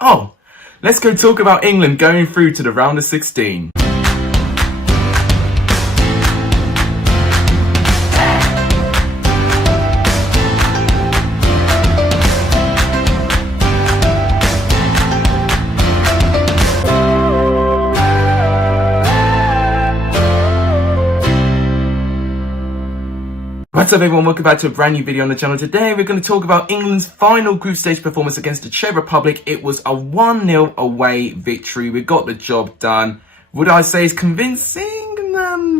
Oh, let's go talk about England going through to the round of 16. What's up everyone, welcome back to a brand new video on the channel. Today we're going to talk about England's final group stage performance against the Czech Republic. It was a 1-0 away victory. We got the job done. Would I say it's convincing?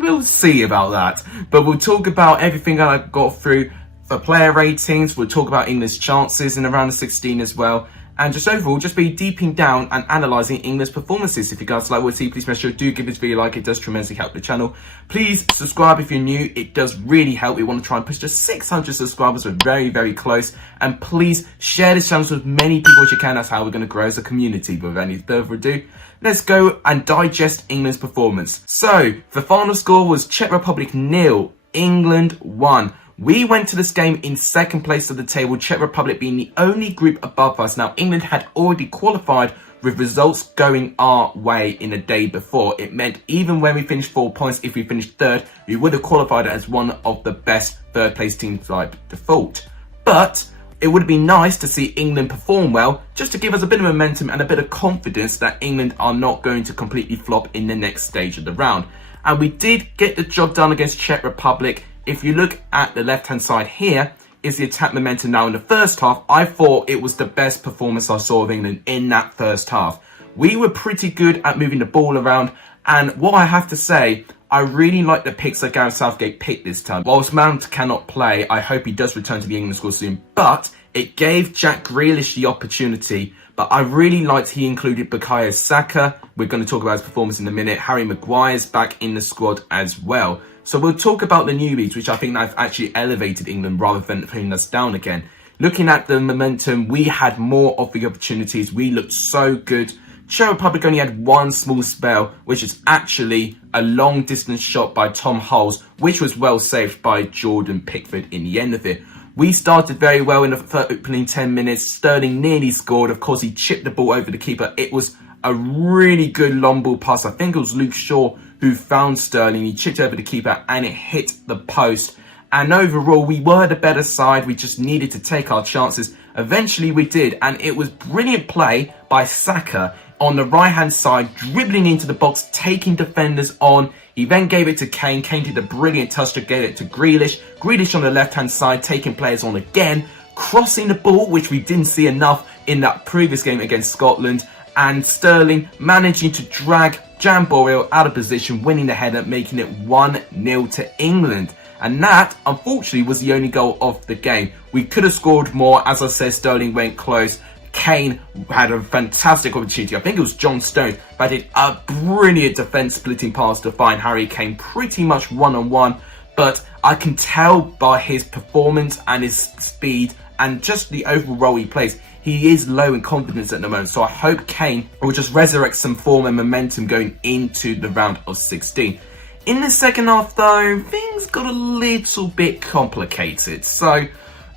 We'll see about that. But we'll talk about everything that I got through for player ratings. We'll talk about England's chances in the round of 16 as well. And just overall, just be deeping down and analysing England's performances. If you guys like what you see, please make sure to give this video a like. It does tremendously help the channel. Please subscribe if you're new. It does really help. We want to try and push to 600 subscribers. We're very, very close. And please share this channel with as many people as you can. That's how we're going to grow as a community. But without any further ado, let's go and digest England's performance. So, the final score was Czech Republic 0, England 1. We went to this game in second place of the table, Czech Republic being the only group above us. Now, England had already qualified with results going our way in the day before. It meant even when we finished 4 points, if we finished third, we would have qualified as one of the best third place teams by default. But it would have been nice to see England perform well, just to give us a bit of momentum and a bit of confidence that England are not going to completely flop in the next stage of the round. And we did get the job done against Czech Republic. If you look at the left-hand side here, is the attack momentum now in the first half. I thought it was the best performance I saw of England in that first half. We were pretty good at moving the ball around, and what I have to say, I really like the picks that Gareth Southgate picked this time. Whilst Mount cannot play, I hope he does return to the England squad soon, but it gave Jack Grealish the opportunity. But I really liked he included Bukayo Saka. We're going to talk about his performance in a minute. Harry Maguire's back in the squad as well. So we'll talk about the newbies, which I think have actually elevated England rather than putting us down again. Looking at the momentum, we had more of the opportunities. We looked so good. Czech Republic only had one small spell, which is actually a long distance shot by Tom Hulls, which was well saved by Jordan Pickford in the end of it. We started very well in the opening 10 minutes. Sterling nearly scored. Of course, he chipped the ball over the keeper. It was a really good long ball pass. I think it was Luke Shaw who found Sterling. He chipped over the keeper and it hit the post. And overall, we were the better side. We just needed to take our chances. Eventually, we did. And it was brilliant play by Saka on the right-hand side, dribbling into the box, taking defenders on. He then gave it to Kane. Kane did a brilliant touch to get it to Grealish. Grealish on the left-hand side, taking players on again, crossing the ball, which we didn't see enough in that previous game against Scotland. And Sterling managing to drag Jan Borrell out of position, winning the header, making it 1-0 to England. And that, unfortunately, was the only goal of the game. We could have scored more. As I said, Sterling went close. Kane had a fantastic opportunity. I think it was John Stones that did a brilliant defence splitting pass to find Harry Kane pretty much one-on-one. But I can tell by his performance and his speed and just the overall role he plays, he is low in confidence at the moment. So I hope Kane will just resurrect some form and momentum going into the round of 16. In the second half though, things got a little bit complicated. So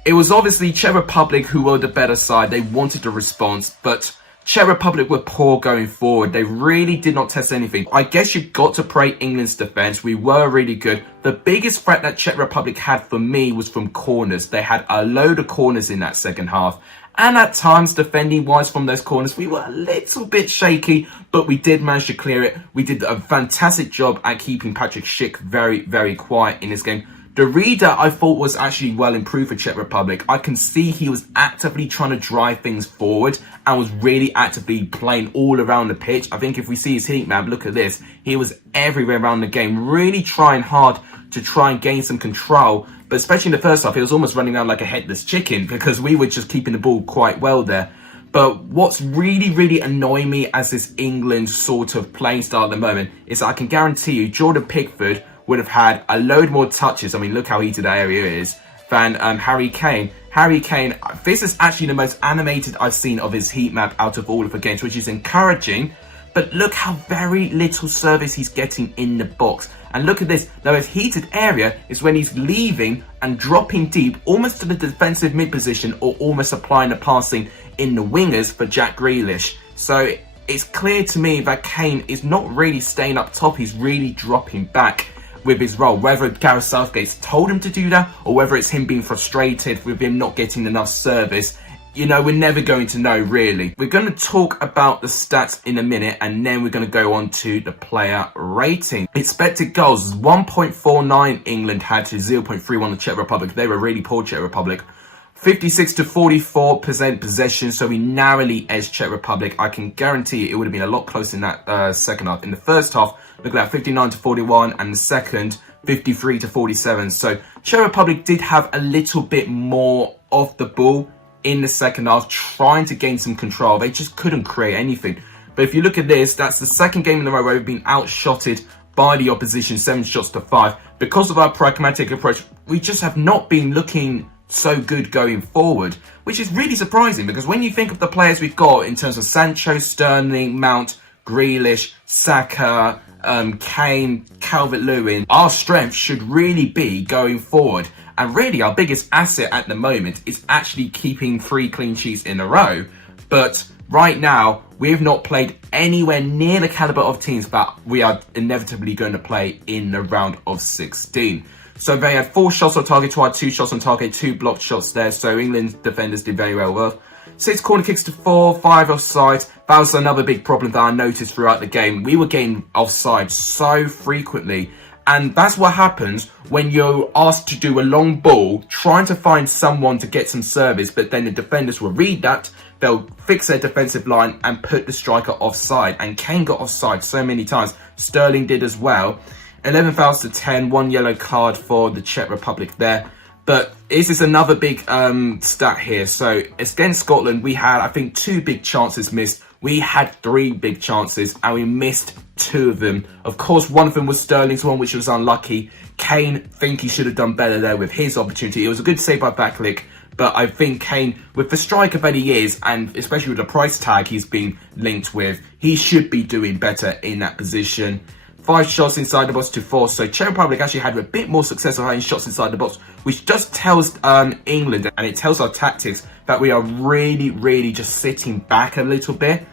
it was obviously Czech Republic who were the better side. They wanted a response, but Czech Republic were poor going forward. They really did not test anything. I guess you've got to praise England's defence. We were really good. The biggest threat that Czech Republic had for me was from corners. They had a load of corners in that second half. And at times, defending-wise from those corners, we were a little bit shaky, but we did manage to clear it. We did a fantastic job at keeping Patrick Schick very, very quiet in this game. The reader, I thought, was actually well improved for Czech Republic. I can see he was actively trying to drive things forward and was really actively playing all around the pitch. I think if we see his heat map, look at this. He was everywhere around the game, really trying hard to try and gain some control. But especially in the first half, he was almost running around like a headless chicken because we were just keeping the ball quite well there. But what's really, really annoying me as this England sort of playing style at the moment is that I can guarantee you Jordan Pickford would have had a load more touches. I mean, look how heated that area is. Than Harry Kane. Harry Kane, this is actually the most animated I've seen of his heat map out of all of the games, which is encouraging. But look how very little service he's getting in the box. And look at this. Now, his heated area is when he's leaving and dropping deep, almost to the defensive mid position or almost applying a passing in the wingers for Jack Grealish. So it's clear to me that Kane is not really staying up top, he's really dropping back with his role. Whether Gareth Southgate's told him to do that, or whether it's him being frustrated with him not getting enough service, you know, we're never going to know really. We're going to talk about the stats in a minute, and then we're going to go on to the player rating. Expected goals, 1.49 England had to 0.31 the Czech Republic. They were really poor, Czech Republic. 56 to 44% possession, so we narrowly edged Czech Republic. I can guarantee it would have been a lot closer in that second half. In the first half, look at that, 59 to 41, and the second, 53 to 47. So Czech Republic did have a little bit more of the ball in the second half, trying to gain some control. They just couldn't create anything. But if you look at this, that's the second game in a row where we've been outshotted by the opposition, 7 shots to 5. Because of our pragmatic approach, we just have not been looking so good going forward, which is really surprising, because when you think of the players we've got in terms of Sancho, Sterling, Mount, Grealish, Saka, Kane, Calvert-Lewin, our strength should really be going forward. And really our biggest asset at the moment is actually keeping 3 clean sheets in a row. But right now, we have not played anywhere near the caliber of teams that we are inevitably going to play in the round of 16. So they had 4 shots on target to our 2 shots on target, 2 blocked shots there. So England's defenders did very well. 6 corner kicks to 4, 5 offside. That was another big problem that I noticed throughout the game. We were getting offside so frequently. And that's what happens when you're asked to do a long ball, trying to find someone to get some service, but then the defenders will read that, they'll fix their defensive line and put the striker offside. And Kane got offside so many times. Sterling did as well. 11 fouls to 10, 1 yellow card for the Czech Republic there. But this is another big stat here. So against Scotland, we had, I think, 2 big chances missed. We had 3 big chances and we missed 2 of them. Of course, one of them was Sterling's one, which was unlucky. Kane, think he should have done better there with his opportunity. It was a good save by Backlick, but I think Kane, with the striker that he is, and especially with the price tag he's been linked with, he should be doing better in that position. 5 shots inside the box to 4. So Czech Republic actually had a bit more success of having shots inside the box, which just tells England, and it tells our tactics, that we are really just sitting back a little bit.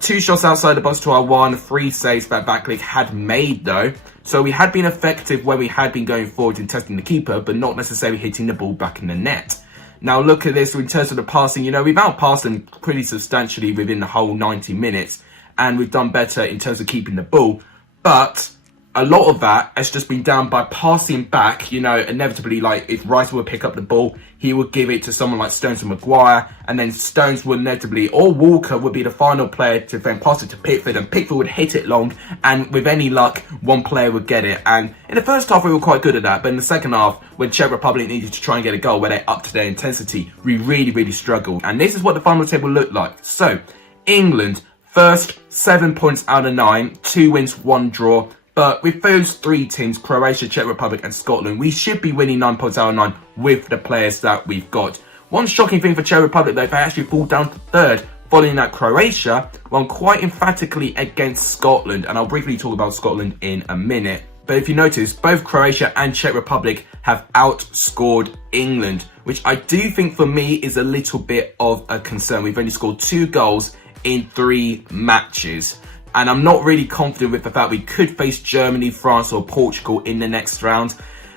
2 shots outside the box to our 1, 3 saves that Backlick had made though. So we had been effective when we had been going forward and testing the keeper, but not necessarily hitting the ball back in the net. Now look at this in terms of the passing. You know, we've outpassed them pretty substantially within the whole 90 minutes, and we've done better in terms of keeping the ball. But a lot of that has just been down by passing back. You know, inevitably, like if Rice would pick up the ball, he would give it to someone like Stones or Maguire, and then Stones would inevitably, or Walker would be the final player to then pass it to Pickford, and Pickford would hit it long, and with any luck, one player would get it. And in the first half, we were quite good at that, but in the second half, when Czech Republic needed to try and get a goal where they upped their intensity, we really struggled. And this is what the final table looked like. So, England, first, 7 points out of 9, 2 wins, 1 draw. But with those 3 teams, Croatia, Czech Republic and Scotland, we should be winning 9 points out of 9 with the players that we've got. One shocking thing for Czech Republic, though, they actually fall down to 3rd, following that Croatia, won quite emphatically against Scotland. And I'll briefly talk about Scotland in a minute. But if you notice, both Croatia and Czech Republic have outscored England, which I do think for me is a little bit of a concern. We've only scored 2 goals in 3 matches. And I'm not really confident with the fact we could face Germany, France or Portugal in the next round.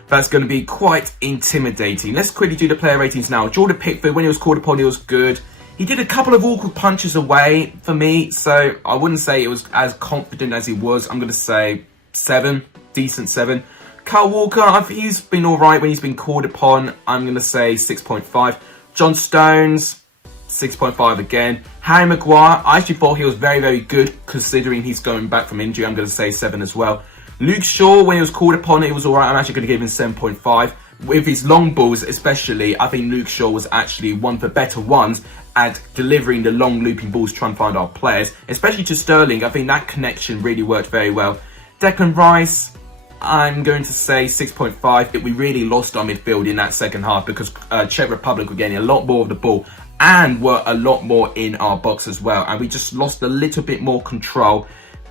That's going to be quite intimidating. Let's quickly do the player ratings now. Jordan Pickford, when he was called upon, he was good. He did a couple of awkward punches away for me, so I wouldn't say it was as confident as he was. I'm going to say 7, decent 7. Kyle Walker, he's been alright when he's been called upon. I'm going to say 6.5. John Stones, 6.5 again. Harry Maguire, I actually thought he was very good considering he's going back from injury. I'm going to say 7 as well. Luke Shaw, when he was called upon, it was alright. I'm actually going to give him 7.5. With his long balls especially, I think Luke Shaw was actually one of the better ones at delivering the long looping balls trying to find our players, especially to Sterling. I think that connection really worked very well. Declan Rice, I'm going to say 6.5. We really lost our midfield in that second half because Czech Republic were getting a lot more of the ball and were a lot more in our box as well, and we just lost a little bit more control.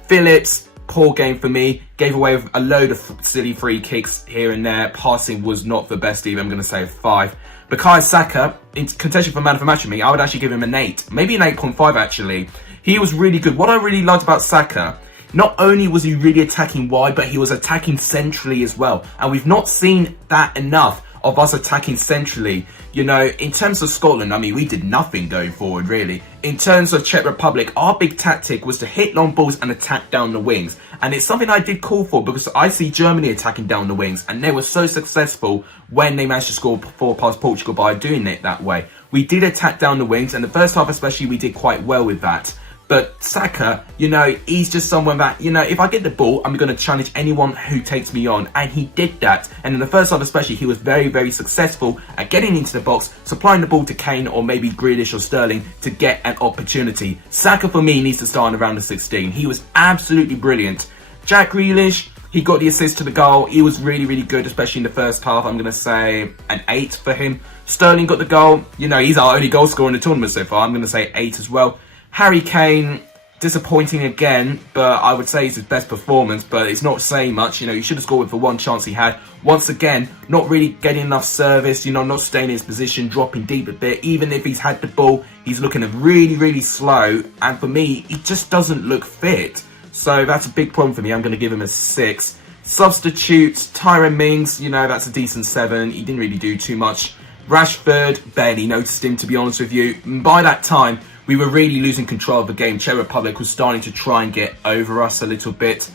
Phillips, poor game for me. Gave away a load of silly free kicks here and there. Passing was not the best either. I'm going to say a 5. Bukayo Saka, in contention for man of the match for me, I would actually give him an 8. Maybe an 8.5 actually. He was really good. What I really liked about Saka, not only was he really attacking wide, but he was attacking centrally as well. And we've not seen that enough of us attacking centrally. You know, in terms of Scotland, I mean, we did nothing going forward, really. In terms of Czech Republic, our big tactic was to hit long balls and attack down the wings. And it's something I did call for because I see Germany attacking down the wings. And they were so successful when they managed to score 4 past Portugal by doing it that way. We did attack down the wings, and the first half especially, we did quite well with that. But Saka, you know, he's just someone that, you know, if I get the ball, I'm going to challenge anyone who takes me on. And he did that. And in the first half especially, he was very, very successful at getting into the box, supplying the ball to Kane or maybe Grealish or Sterling to get an opportunity. Saka, for me, needs to start in around the 16. He was absolutely brilliant. Jack Grealish, he got the assist to the goal. He was really, really good, especially in the first half. I'm going to say an 8 for him. Sterling got the goal. You know, he's our only goal scorer in the tournament so far. I'm going to say 8 as well. Harry Kane, disappointing again, but I would say it's his best performance, but it's not saying much. You know, he should have scored for one chance he had. Once again, not really getting enough service, you know, not staying in his position, dropping deep a bit. Even if he's had the ball, he's looking really, really slow. And for me, he just doesn't look fit. So that's a big problem for me. I'm going to give him a 6. Substitutes, Tyrone Mings, you know, that's a decent 7. He didn't really do too much. Rashford, barely noticed him, to be honest with you. And by that time, we were really losing control of the game. Czech Republic was starting to try and get over us a little bit.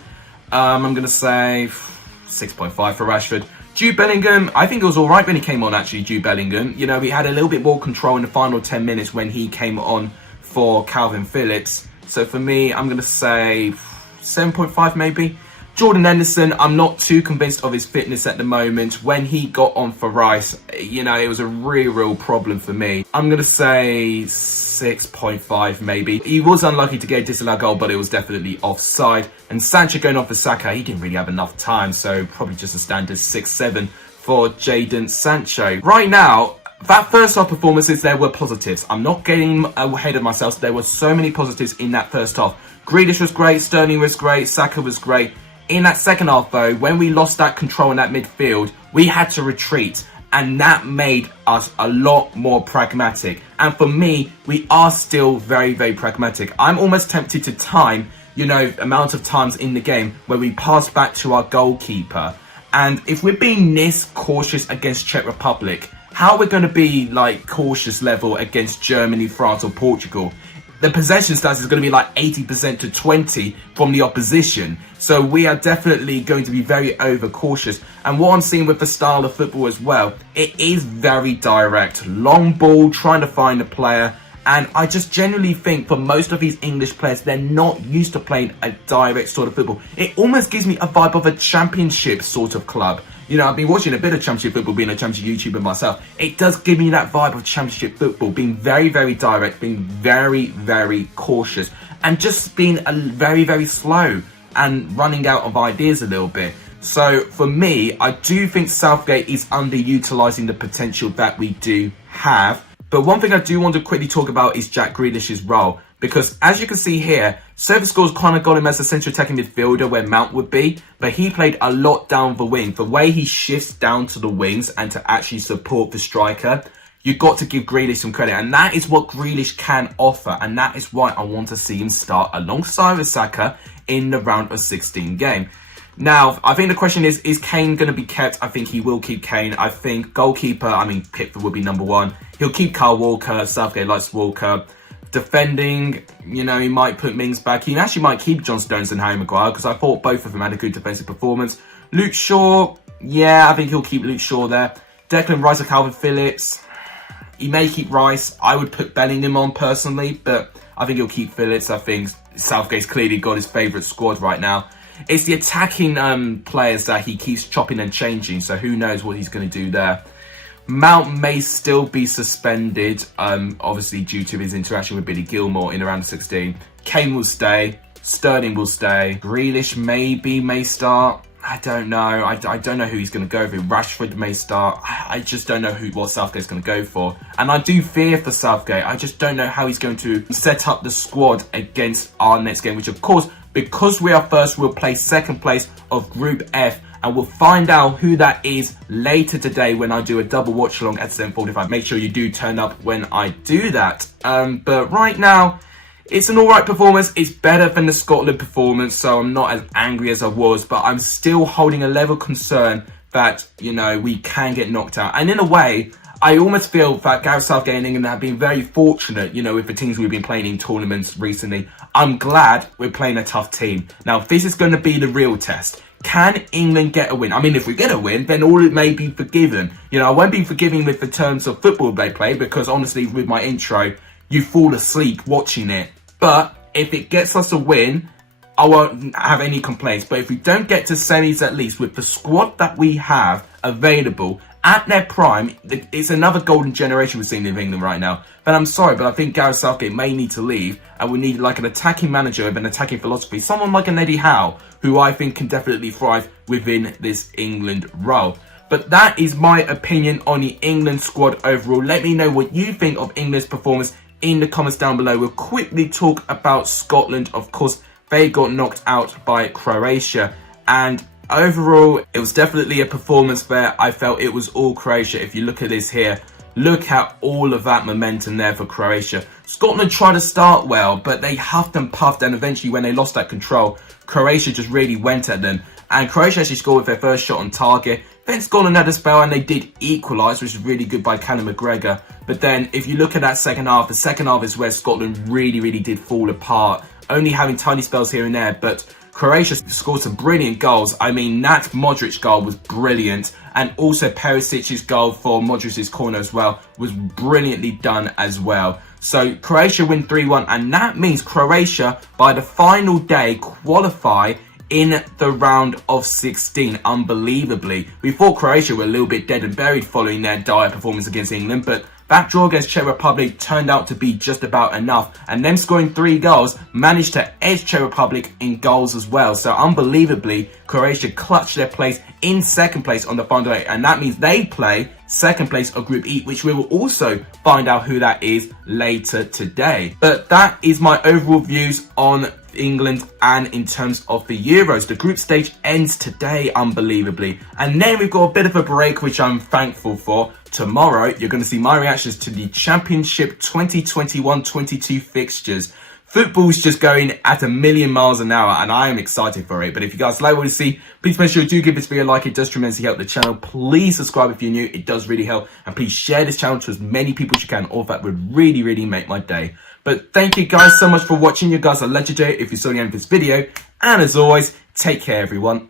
I'm going to say 6.5 for Rashford. Jude Bellingham, I think it was all right when he came on, actually, Jude Bellingham. You know, we had a little bit more control in the final 10 minutes when he came on for Calvin Phillips. So for me, I'm going to say 7.5 maybe. Jordan Henderson, I'm not too convinced of his fitness at the moment. When he got on for Rice, you know, it was a real problem for me. I'm going to say 6.5 maybe. He was unlucky to get a disallowed goal, but it was definitely offside. And Sancho going off for Saka, he didn't really have enough time, so probably just a standard 6-7 for Jadon Sancho. Right now, that first half performances, there were positives. I'm not getting ahead of myself. There were so many positives in that first half. Grealish was great, Sterling was great, Saka was great. In that second half, though, when we lost that control in that midfield, we had to retreat. And that made us a lot more pragmatic. And for me, we are still very, very pragmatic. I'm almost tempted to time, you know, amount of times in the game where we pass back to our goalkeeper. And if we're being this cautious against Czech Republic, how are we going to be, like, cautious level against Germany, France or Portugal? The possession stats is going to be like 80% to 20 from the opposition. So we are definitely going to be very overcautious. And what I'm seeing with the style of football as well, it is very direct. Long ball, trying to find a player. And I just generally think for most of these English players, they're not used to playing a direct sort of football. It almost gives me a vibe of a championship sort of club. You know, I've been watching a bit of championship football, being a championship YouTuber myself. It does give me that vibe of championship football, being very, very direct, being very, very cautious, and just being very, very slow and running out of ideas a little bit. So for me, I do think Southgate is underutilising the potential that we do have. But one thing I do want to quickly talk about is Jack Grealish's role. Because as you can see here, SofaScore's kind of got him as a central attacking midfielder where Mount would be. But he played a lot down the wing. The way he shifts down to the wings and to actually support the striker, you've got to give Grealish some credit. And that is what Grealish can offer. And that is why I want to see him start alongside with Saka in the round of 16 game. Now, I think the question is Kane going to be kept? I think he will keep Kane. I think goalkeeper, I mean, Pickford would be number 1. He'll keep Kyle Walker. Southgate likes Walker. Defending, you know, he might put Mings back. He actually might keep John Stones and Harry Maguire because I thought both of them had a good defensive performance. Luke Shaw, yeah, I think he'll keep Luke Shaw there. Declan Rice or Calvin Phillips. He may keep Rice. I would put Bellingham on personally, but I think he'll keep Phillips. I think Southgate's clearly got his favourite squad right now. It's the attacking players that he keeps chopping and changing, so who knows what he's going to do there. Mount may still be suspended, obviously due to his interaction with Billy Gilmore in around 16. Kane will stay. Sterling will stay. Grealish may start. I don't know. I don't know who he's going to go with. Rashford may start. I just don't know what Southgate's going to go for. And I do fear for Southgate. I just don't know how he's going to set up the squad against our next game, which of course Because we are first, we'll play second place of Group F, and we'll find out who that is later today when I do a double watch along at 7:45. Make sure you do turn up when I do that. But right now, it's an alright performance. It's better than the Scotland performance, so I'm not as angry as I was, but I'm still holding a level of concern that, you know, we can get knocked out. And in a way, I almost feel that Gareth Southgate and England have been very fortunate, you know, with the teams we've been playing in tournaments recently. I'm glad we're playing a tough team. Now, this is going to be the real test. Can England get a win? I mean, if we get a win, then all it may be forgiven. You know, I won't be forgiving with the terms of football they play, because honestly, with my intro, you fall asleep watching it. But if it gets us a win, I won't have any complaints. But if we don't get to semis, at least with the squad that we have available at their prime, it's another golden generation we're seeing in England right now. But I'm sorry, but I think Gareth Southgate may need to leave, and we need like an attacking manager with an attacking philosophy, someone like an Eddie Howe, who I think can definitely thrive within this England role. But that is my opinion on the England squad overall. Let me know what you think of England's performance in the comments down below. We'll quickly talk about Scotland. Of course, they got knocked out by Croatia, and overall, it was definitely a performance where I felt it was all Croatia. If you look at this here, look at all of that momentum there for Croatia. Scotland tried to start well, but they huffed and puffed, and eventually when they lost that control, Croatia just really went at them. And Croatia actually scored with their first shot on target. Then Scotland had a spell and they did equalise, which is really good by Callum McGregor. But then if you look at that second half, the second half is where Scotland really did fall apart, only having tiny spells here and there. But Croatia scored some brilliant goals. I mean, that Modric goal was brilliant, and also Perisic's goal for Modric's corner as well was brilliantly done as well. So Croatia win 3-1, and that means Croatia by the final day qualify in the round of 16, unbelievably. We thought Croatia were a little bit dead and buried following their dire performance against England, but that draw against Czech Republic turned out to be just about enough, and them scoring 3 goals managed to edge Czech Republic in goals as well. So unbelievably, Croatia clutched their place in second place on the final day, and that means they play second place of Group E, which we will also find out who that is later today. But that is my overall views on England and in terms of the Euros. The group stage ends today, unbelievably, and then we've got a bit of a break, which I'm thankful for. Tomorrow you're going to see my reactions to the Championship 2021-22 fixtures. Football's just going at a million miles an hour, and I am excited for it. But if you guys like what you see, please make sure you do give this video a like. It does tremendously help the channel. Please subscribe if you're new. It does really help. And please share this channel to as many people as you can. All of that would really make my day. But thank you guys so much for watching. You guys are legendary if you saw the end of this video. And as always, take care, everyone.